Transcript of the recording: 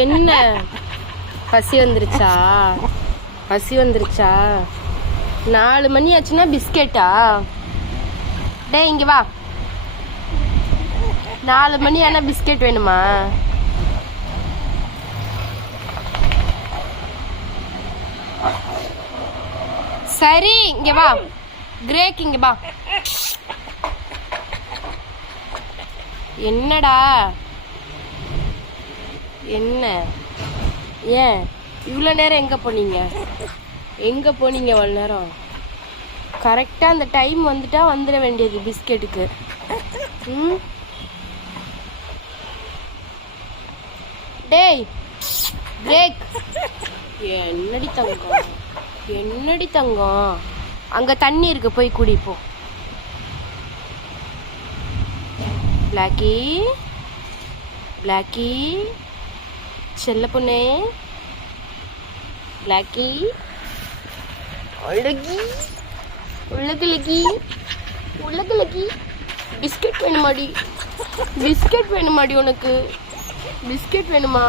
என்ன பசி வந்துருச்சா? பசி வந்துருச்சா? 4 மணி ஆச்சுன்னா பிஸ்கெட்டா? டேய் இங்க வா. 4 மணி ஆனா பிஸ்கெட் வேணுமா? சரி இங்க வா. கிரேக் இங்க வா. என்னடா என்ன? ஏன் இவ்வளோ நேரம் எங்கே போனீங்க? எங்கே போனீங்க இவ்வளோ நேரம்? கரெக்டாக அந்த டைம் வந்துட்டா வந்துட வேண்டியது பிஸ்கெட்டுக்கு. ம் டேய் பிரேக். என்னடி தங்கம், என்னடி தங்கம்? அங்கே தண்ணி இருக்கு, போய் குடிப்போம். பிளாக்கி, பிளாக்கி செல்ல பொண்ணே, பிளாக்கி அழகி, உலகிலகி, உலகிலகி. பிஸ்கெட் வேணுமாடி? பிஸ்கெட் வேணுமாடி? உனக்கு பிஸ்கெட் வேணுமா?